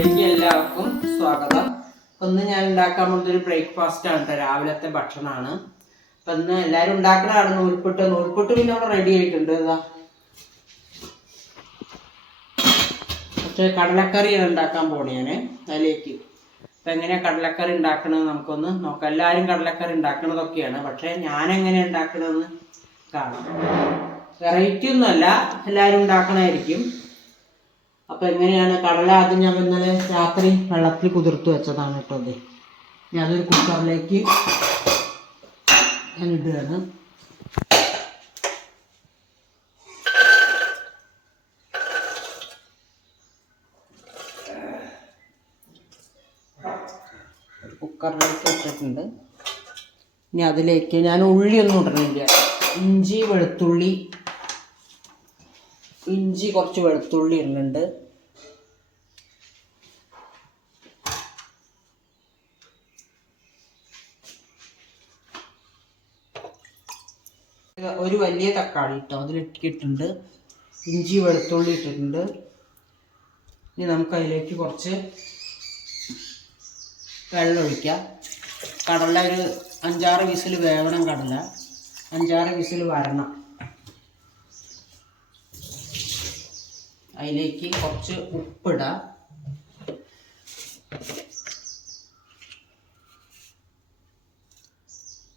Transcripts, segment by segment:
വീഡിയോയിലേക്ക് എല്ലാവർക്കും സ്വാഗതം. ഒന്ന് ഞാൻ ഉണ്ടാക്കാൻ പോകുന്നൊരു ബ്രേക്ക്ഫാസ്റ്റ് ആണ് കേട്ടോ, രാവിലത്തെ ഭക്ഷണമാണ്. അപ്പം ഇന്ന് എല്ലാവരും ഉണ്ടാക്കണതാണ് നൂൽപുട്ട് പിന്നെ അവിടെ റെഡി ആയിട്ടുണ്ട്. ഇതാ പക്ഷേ കടലക്കറിയാണ് ഉണ്ടാക്കാൻ പോണേ ഞാൻ അതിലേക്ക്. അപ്പം എങ്ങനെയാണ് കടലക്കറി ഉണ്ടാക്കണത് നമുക്കൊന്ന് നോക്കാം. എല്ലാവരും കടലക്കറി ഉണ്ടാക്കണതൊക്കെയാണ്, പക്ഷേ ഞാനെങ്ങനെ ഉണ്ടാക്കണമെന്ന് കാണാം. വെറൈറ്റി ഒന്നുമല്ല, എല്ലാവരും ഉണ്ടാക്കണമായിരിക്കും. അപ്പം എങ്ങനെയാണ് കടല ആദ്യം ഞാൻ ഇന്നലെ രാത്രി വെള്ളത്തിൽ കുതിർത്ത് വെച്ചതാണ് കേട്ടോ. അത് ഞാനൊരു കുക്കറിലേക്ക് ഞാൻ ഇടുകയാണ്. കുക്കറിലേക്ക് വെച്ചിട്ടുണ്ട്. ഇനി അതിലേക്ക് ഞാൻ ഉള്ളിയൊന്നും ഇടണില്ല. ഇഞ്ചി കുറച്ച് വെളുത്തുള്ളി ഇടുന്നുണ്ട്. ഒരു വലിയ തക്കാളി ഇട്ടോ അതിലിട്ടിട്ടുണ്ട്. ഇഞ്ചി വെളുത്തുള്ളി ഇട്ടിട്ടുണ്ട്. ഇനി നമുക്ക് അതിലേക്ക് കുറച്ച് വെള്ളം ഒഴിക്കാം. കടല ഒരു 5-6 വിസിൽ വേവണം. കടല 5-6 വിസിൽ വരണം. അതിലേക്ക് കുറച്ച് ഉപ്പിടാം.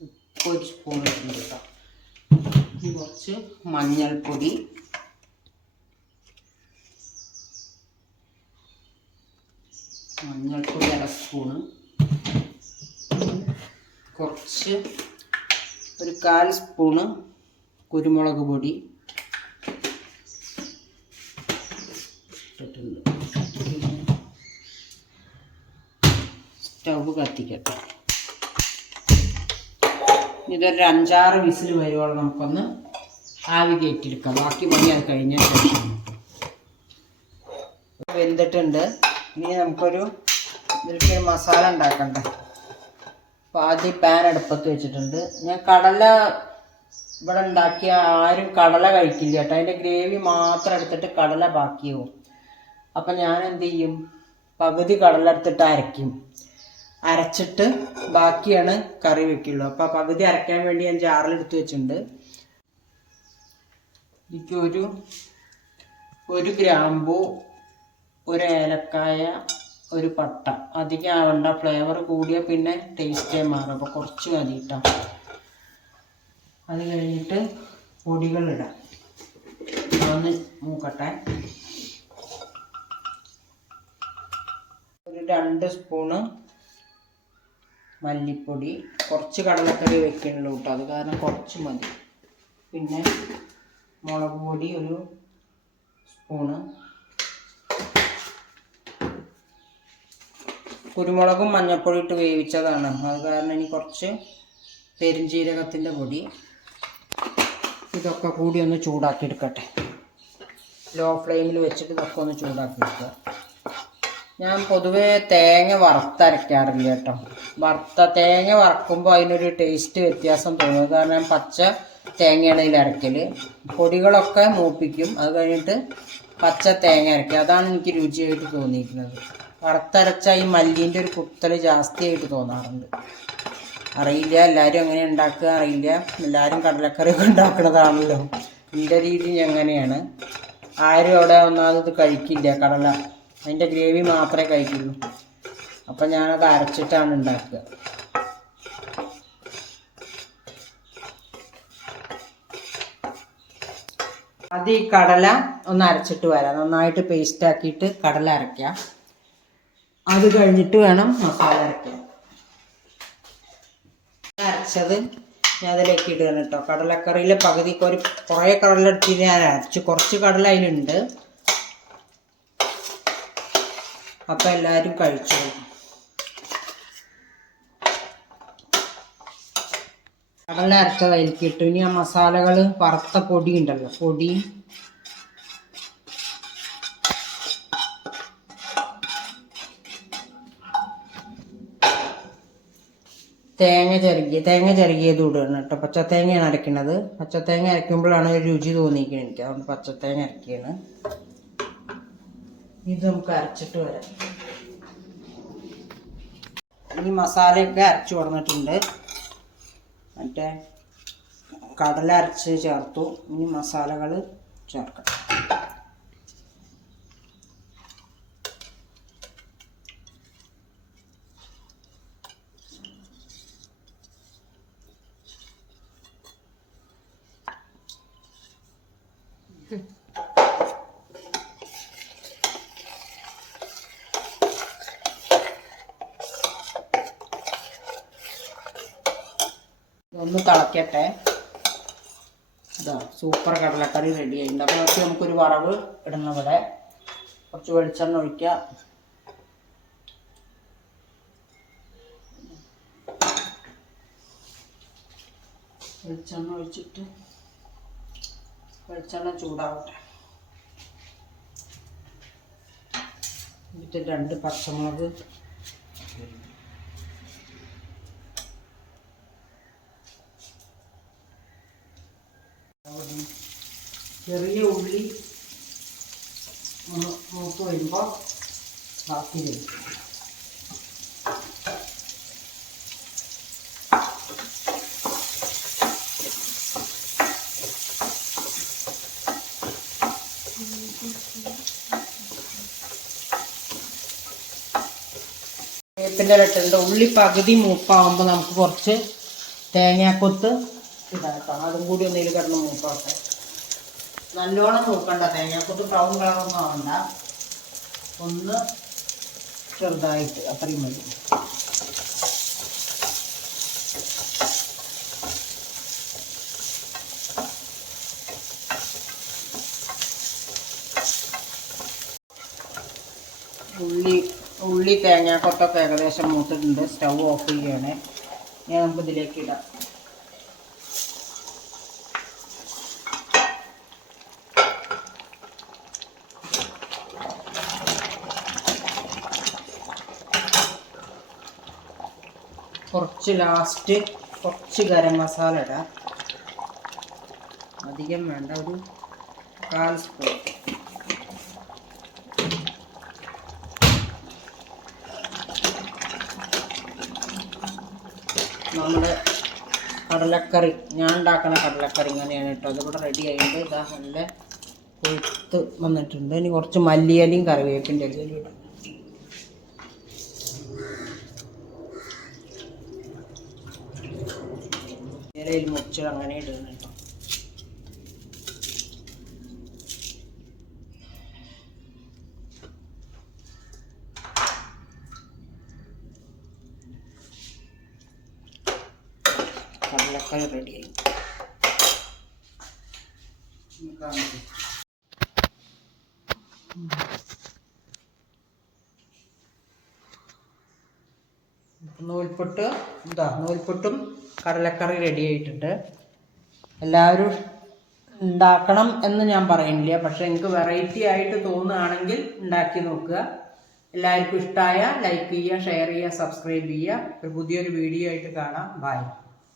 ഉപ്പ് ഒരു സ്പൂൺ ഇട്ടുണ്ട് കേട്ടോ. കുറച്ച് മഞ്ഞൾപ്പൊടി, മഞ്ഞൾപ്പൊടി 1 സ്പൂണ്, കുറച്ച് ഒരു 1/4 സ്പൂണ് കുരുമുളക് പൊടി ഇട്ടിട്ടുണ്ട്. സ്റ്റവ് കത്തിക്കട്ടെ. ഇതൊരു 5-6 വിസിൽ വരുവോളം നമുക്കൊന്ന് ആവി കയറ്റിയെടുക്കാം. ബാക്കി പണി അത് കഴിഞ്ഞ ശേഷം. വെന്തിട്ടുണ്ട്. ഇനി ഇതിലേക്ക് മസാല ഉണ്ടാക്കണ്ടേ. അപ്പോൾ ആദ്യം പാൻ അടുപ്പത്ത് വെച്ചിട്ടുണ്ട്. ഞാൻ കടല ഇവിടെ ഉണ്ടാക്കിയ ആരും കടല കഴിക്കില്ല കേട്ടോ. അതിൻ്റെ ഗ്രേവി മാത്രം എടുത്തിട്ട് കടല ബാക്കിയാവും. അപ്പം ഞാൻ എന്ത് ചെയ്യും, പകുതി കടല എടുത്തിട്ട് അരച്ചിട്ട് ബാക്കിയാണ് കറി വെക്കുള്ളൂ. അപ്പം പകുതി അരയ്ക്കാൻ വേണ്ടി ഞാൻ ജാറിലെടുത്ത് വെച്ചിട്ടുണ്ട്. എനിക്ക് ഒരു ഗ്രാമ്പൂ, 1 ഏലക്കായ, 1 പട്ട. അധികം ആവണ്ട, ഫ്ലേവർ കൂടിയാൽ പിന്നെ ടേസ്റ്റേ മാറും. അപ്പോൾ കുറച്ച് മതി കേട്ടോ. അത് കഴിഞ്ഞിട്ട് പൊടികളിടാം. അതൊന്ന് മൂക്കട്ടെ. ഒരു 2 സ്പൂണ് മല്ലിപ്പൊടി. കുറച്ച് കടലക്കറി വെക്കണുള്ളൂ കേട്ടോ, അത് കാരണം കുറച്ച് മതി. പിന്നെ മുളക് പൊടി 1 സ്പൂണ്. കുരുമുളകും മഞ്ഞൾപ്പൊടി ഇട്ട് വേവിച്ചതാണ്, അത് കാരണം ഇനി കുറച്ച് പെരുംജീരകത്തിൻ്റെ പൊടി. ഇതൊക്കെ കൂടി ഒന്ന് ചൂടാക്കി എടുക്കട്ടെ. ലോ ഫ്ലെയിമിൽ വെച്ചിട്ട് ഇതൊക്കെ ഒന്ന് ചൂടാക്കി എടുക്കുക. ഞാൻ പൊതുവേ തേങ്ങ വറുത്തരയ്ക്കാറില്ല കേട്ടോ. തേങ്ങ വറക്കുമ്പോൾ അതിനൊരു ടേസ്റ്റ് വ്യത്യാസം തോന്നും. കാരണം പച്ച തേങ്ങയാണ് ഇതിൽ അരയ്ക്കൽ. പൊടികളൊക്കെ മൂപ്പിക്കും, അത് കഴിഞ്ഞിട്ട് പച്ച തേങ്ങ അരയ്ക്കുക. അതാണ് എനിക്ക് രുചിയായിട്ട് തോന്നിയിരിക്കുന്നത്. വറുത്തരച്ച ഈ മല്ലീൻ്റെ ഒരു കുത്തൽ ജാസ്തിയായിട്ട് തോന്നാറുണ്ട്. അറിയില്ല, എല്ലാവരും എങ്ങനെ ഉണ്ടാക്കുക അറിയില്ല. എല്ലാവരും കടലക്കറിയൊക്കെ ഉണ്ടാക്കുന്നതാണല്ലോ. എൻ്റെ രീതി എങ്ങനെയാണ്. ആരും അവിടെ ഒന്നാമത് കഴിക്കില്ല കടല. അതിൻ്റെ ഗ്രേവി മാത്രമേ കഴിക്കുള്ളൂ. അപ്പം ഞാനത് അരച്ചിട്ടാണ് ഉണ്ടാക്കുക. അത് ഈ കടല ഒന്ന് അരച്ചിട്ട് വരാം. നന്നായിട്ട് പേസ്റ്റ് ആക്കിയിട്ട് കടല അരയ്ക്കാം. അത് കഴിഞ്ഞിട്ട് വേണം മസാല അരയ്ക്കാൻ. അരച്ചത് ഞാൻ അതിലേക്ക് ഇടുകയാണ് കേട്ടോ. കടലക്കറിയിൽ പകുതിക്ക് കുറേ കടല എടുത്ത് ഞാൻ അരച്ചു. കുറച്ച് കടല അതിലുണ്ട്. അപ്പം എല്ലാവരും കഴിച്ചു. കടല അരച്ചത് അതിലേക്ക് ഇട്ടു. ഇനി ആ മസാലകൾ വറുത്ത പൊടി ഉണ്ടല്ലോ, പൊടി, തേങ്ങ ചിരകിയത് ഇടുകയാണ് കേട്ടോ. പച്ചത്തേങ്ങയാണ് അരയ്ക്കുന്നത്. പച്ചത്തേങ്ങ അരയ്ക്കുമ്പോഴാണ് ഒരു രുചി തോന്നിയിരിക്കുന്നത് എനിക്ക്. അതുകൊണ്ട് പച്ചത്തേങ്ങ അരയ്ക്കുകയാണ്. ഇത് നമുക്ക് അരച്ചിട്ട് വരാം. ഇനി മസാലയൊക്കെ അരച്ച് കൊടുത്തിട്ടുണ്ട്. മറ്റേ കടല അരച്ച് ചേർത്തു. ഇനി മസാലകൾ ചേർക്കാം. ഒന്ന് തിളക്കട്ടെ. ഇതാ സൂപ്പർ കടലക്കറി റെഡി ആയിട്ടുണ്ട്. അപ്പോൾ നമുക്കൊരു വറവ് ഇടണം. ഇവിടെ കുറച്ച് വെളിച്ചെണ്ണ ഒഴിക്കുക. വെളിച്ചെണ്ണ ഒഴിച്ചിട്ട് വെളിച്ചെണ്ണ ചൂടാവട്ടെ. എന്നിട്ട് 2 പച്ചമുളക്, ചെറിയ ഉള്ളി മൂത്ത് വരുമ്പോൾ ബാക്കി വരും. വേപ്പിൻ്റെ ഇലട്ടുണ്ട്. ഉള്ളി പകുതി മൂപ്പാകുമ്പോൾ നമുക്ക് കുറച്ച് തേങ്ങാക്കൊത്ത് ഇതാക്കാം. അതും കൂടി ഒന്നിൽ കിടന്ന് മൂപ്പാട്ടെ. നല്ലോണം മൂക്കണ്ട. തേങ്ങാക്കൊത്ത് ബ്രൗൺ കളറൊന്നും ആവണ്ട. ഒന്ന് ചെറുതായിട്ട് അത്രയും മതി. ഉള്ളി തേങ്ങാക്കൊത്തൊക്കെ ഏകദേശം മൂത്തിട്ടുണ്ട്. സ്റ്റൗ ഓഫ് ചെയ്യുകയാണ്. ഞാൻ നമുക്ക് ഇതിലേക്ക് ഇടാം. ലാസ്റ്റ് കുറച്ച് ഗരം മസാല ഇടാം. അധികം വേണ്ട, ഒരു 1/4 സ്പൂൺ. നമ്മുടെ കടലക്കറി, ഞാൻ ഉണ്ടാക്കുന്ന കടലക്കറി ഇങ്ങനെയാണ് കേട്ടോ. അതുകൂടെ റെഡി ആയിട്ട് ഇതാ നല്ല കൊഴുത്ത് വന്നിട്ടുണ്ട്. ഇനി കുറച്ച് മല്ലിയിലയും കറിവേപ്പിൻ്റെ ഇലയും ഇടാം. ഇലയിൽ മുറിച്ച് അങ്ങനെ ഇടുന്നു കേട്ടോ. കടലക്കറി റെഡിയായി. നൂൽപുട്ടും കടലക്കറി റെഡി ആയിട്ടുണ്ട്. എല്ലാവരും ഉണ്ടാക്കണം എന്ന് ഞാൻ പറയുന്നില്ല, പക്ഷെ എനിക്ക് വെറൈറ്റി ആയിട്ട് തോന്നുകയാണെങ്കിൽ ഉണ്ടാക്കി നോക്കുക. എല്ലാവർക്കും ഇഷ്ടമായ ലൈക്ക് ചെയ്യുക, ഷെയർ ചെയ്യുക, സബ്സ്ക്രൈബ് ചെയ്യുക. ഒരു പുതിയൊരു വീഡിയോ ആയിട്ട് കാണാം. ബൈ.